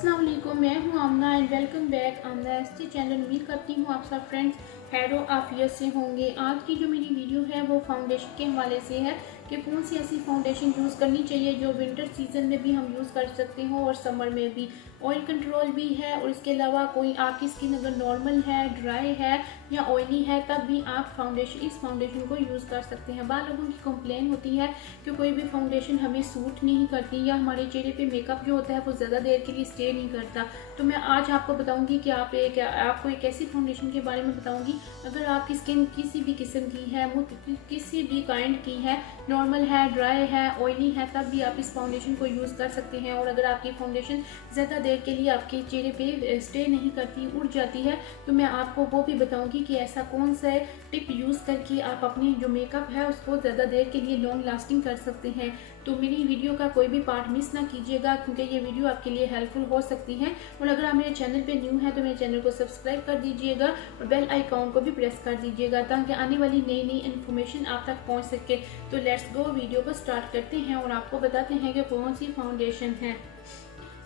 अस्सलाम वालेकुम, मैं हूं Amna and welcome back Amna ST channel. उम्मीद करती हूं आप सब फ्रेंड्स खैर आफियत से होंगे। आज की जो मेरी वीडियो है वो फाउंडेशन के हवाले से है कि कौन सी ऐसी फाउंडेशन यूज़ करनी चाहिए जो विंटर सीजन में भी हम यूज़ कर सकते हो और समर में भी। ऑयल कंट्रोल भी है और इसके अलावा कोई आपकी स्किन अगर नॉर्मल है, ड्राई है या ऑयली है तब भी आप इस फाउंडेशन को यूज़ कर सकते हैं। बार लोगों की कंप्लेन होती है कि कोई भी फाउंडेशन हमें सूट नहीं करती या हमारे चेहरे पे मेकअप जो होता है वो ज़्यादा देर के लिए स्टे नहीं करता। तो मैं आज आपको बताऊंगी कि आपको एक ऐसी फाउंडेशन के बारे में बताऊंगी अगर आपकी स्किन किसी भी किस्म की है, वो किसी भी काइंड की है, नॉर्मल है, ड्राई है, ऑयली है, तब भी आप इस फाउंडेशन को यूज़ कर सकते हैं। और अगर आपकी फाउंडेशन ज़्यादा देर के लिए आपके चेहरे पे स्टे नहीं करती, उड़ जाती है, तो मैं आपको वो भी बताऊंगी कि ऐसा कौन सा टिप यूज़ करके आप अपनी जो मेकअप है उसको ज़्यादा देर के लिए लॉन्ग लास्टिंग कर सकते हैं। तो मेरी वीडियो का कोई भी पार्ट मिस ना कीजिएगा क्योंकि ये वीडियो आपके लिए हेल्पफुल हो सकती है। और अगर आप मेरे चैनल पे न्यू हैं तो मेरे चैनल को सब्सक्राइब कर दीजिएगा और बेल आइकॉन को भी प्रेस कर दीजिएगा ताकि आने वाली नई नई इन्फॉर्मेशन आप तक पहुंच सके। तो लेट्स गो, वीडियो को स्टार्ट करते हैं और आपको बताते हैं कि कौन सी फाउंडेशन है।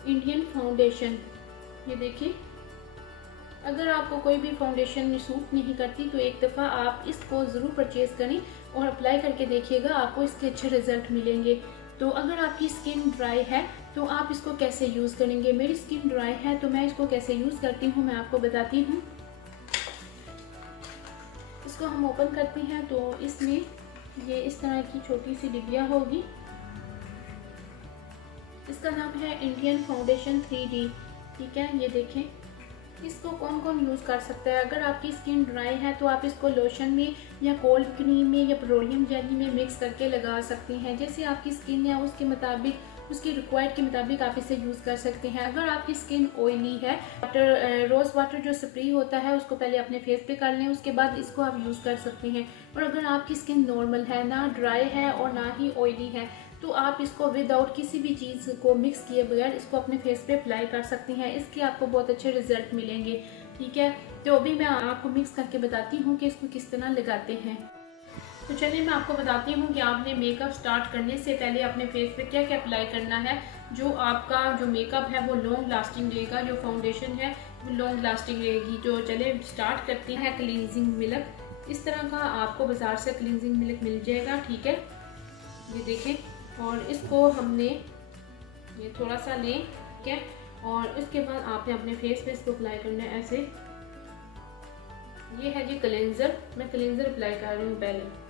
इंडियन फाउंडेशन, ये देखिए। अगर आपको कोई भी फाउंडेशन सूट नहीं करती तो एक दफ़ा आप इसको ज़रूर परचेज़ करें और अप्लाई करके देखिएगा, आपको इसके अच्छे रिजल्ट मिलेंगे। तो अगर आपकी स्किन ड्राई है तो आप इसको कैसे यूज़ करेंगे। मेरी स्किन ड्राई है तो मैं इसको कैसे यूज़ करती हूँ मैं आपको बताती हूँ। इसको हम ओपन करते हैं तो इसमें ये इस तरह की छोटी सी डिब्बिया होगी। इसका नाम है इंडियन फाउंडेशन 3D, ठीक है। ये देखें, इसको कौन कौन यूज़ कर सकता है। अगर आपकी स्किन ड्राई है तो आप इसको लोशन में या कोल्ड क्रीम में या पेट्रोलियम जेली में मिक्स करके लगा सकते हैं। जैसे आपकी स्किन है उसके मुताबिक, उसकी रिक्वायर्ड के मुताबिक आप इसे यूज़ कर सकते हैं। अगर आपकी स्किन ऑयली है, रोज़ वाटर जो स्प्रे होता है उसको पहले अपने फेस पे कर लें, उसके बाद इसको आप यूज़ कर सकते हैं। और अगर आपकी स्किन नॉर्मल है, ना ड्राई है और ना ही ऑयली है, तो आप इसको विदाउट किसी भी चीज़ को मिक्स किए बगैर इसको अपने फेस पे अप्लाई कर सकते हैं। इसके आपको बहुत अच्छे रिजल्ट मिलेंगे, ठीक है। तो अभी मैं आपको मिक्स करके बताती हूँ कि इसको किस तरह लगाते हैं। तो चलिए मैं आपको बताती हूँ कि आपने मेकअप स्टार्ट करने से पहले अपने फेस पे क्या क्या अप्लाई करना है जो आपका जो मेकअप है वो लॉन्ग लास्टिंग रहेगा, जो फाउंडेशन है वो लॉन्ग लास्टिंग रहेगी। तो चलिए स्टार्ट करते हैं। क्लींजिंग मिल्क, इस तरह का आपको बाजार से क्लींजिंग मिल्क मिल जाएगा, ठीक है। ये देखें, और इसको हमने ये थोड़ा सा लें, ठीक है। और इसके बाद आपने अपने फेस पे इसको अप्लाई करना है ऐसे। ये है जी क्लेंजर, मैं क्लेंजर अप्लाई कर रही हूँ पहले।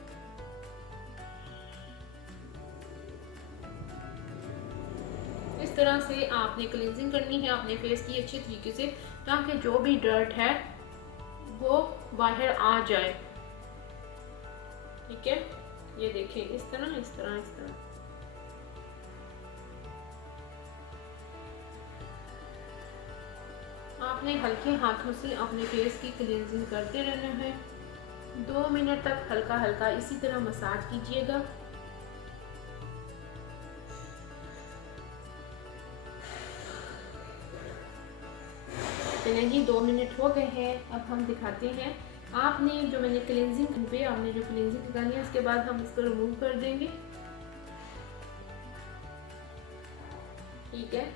इस तरह से आपने क्लींजिंग करनी है अपने फेस की अच्छी तरीके से ताकि जो भी डर्ट है वो बाहर आ जाए, ठीक है। ये देखें, इस तरह इस तरह इस तरह। आपने हल्के हाथों से अपने फेस की क्लींजिंग करते रहना है। 2 मिनट तक हल्का हल्का इसी तरह मसाज कीजिएगा। चलिए जी 2 मिनट हो गए हैं, अब हम दिखाते हैं। आपने जो मैंने क्लींजिंग पे आपने जो क्लींजिंग लगानी है उसके बाद हम इसको रिमूव कर देंगे, ठीक है।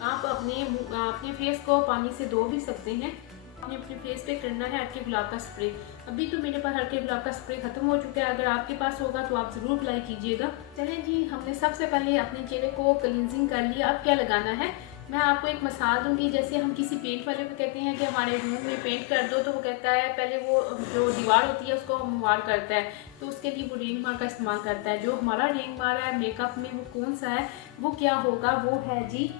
आप अपने फेस को पानी से धो भी सकते हैं। आपने अपने फेस पे करना है हल्के गुलाब का स्प्रे। अभी तो मेरे पास हल्के गुलाब का स्प्रे खत्म हो चुका है, अगर आपके पास होगा तो आप ज़रूर अप्लाई कीजिएगा। चलिए जी, हमने सबसे पहले अपने चेहरे को क्लींजिंग कर लिया। अब क्या लगाना है मैं आपको एक मिसाल दूंगी। जैसे हम किसी पेंट वाले को कहते हैं कि हमारे रूम में पेंट कर दो, तो वो कहता है पहले वो जो दीवार होती है उसको हमवार करता है, तो उसके लिए वो रेंग मार का इस्तेमाल करता है। जो हमारा रेंग मार है मेकअप में वो कौन सा है, वो क्या होगा, वो है जी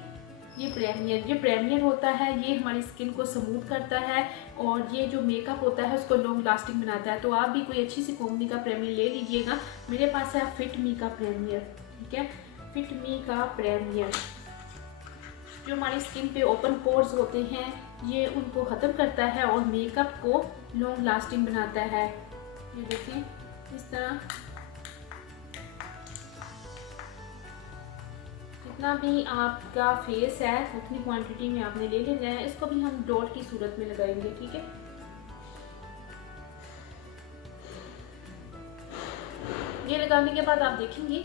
ये प्रीमियर। ये प्रीमियर होता है, ये हमारी स्किन को स्मूथ करता है और ये जो मेकअप होता है उसको लॉन्ग लास्टिंग बनाता है। तो आप भी कोई अच्छी सी कंपनी का प्रीमियर ले लीजिएगा। मेरे पास है फिट मी का प्रीमियर, ठीक है। फिट मी का प्रीमियर जो हमारी स्किन पे ओपन पोर्स होते हैं ये उनको ख़त्म करता है और मेकअप को लॉन्ग लास्टिंग बनाता है। ये देखिए, इस तरह जितना भी आपका फेस है उतनी क्वांटिटी में आपने ले लेना है। इसको भी हम डॉट की सूरत में लगाएंगे, ठीक है। ये लगाने के बाद आप देखेंगे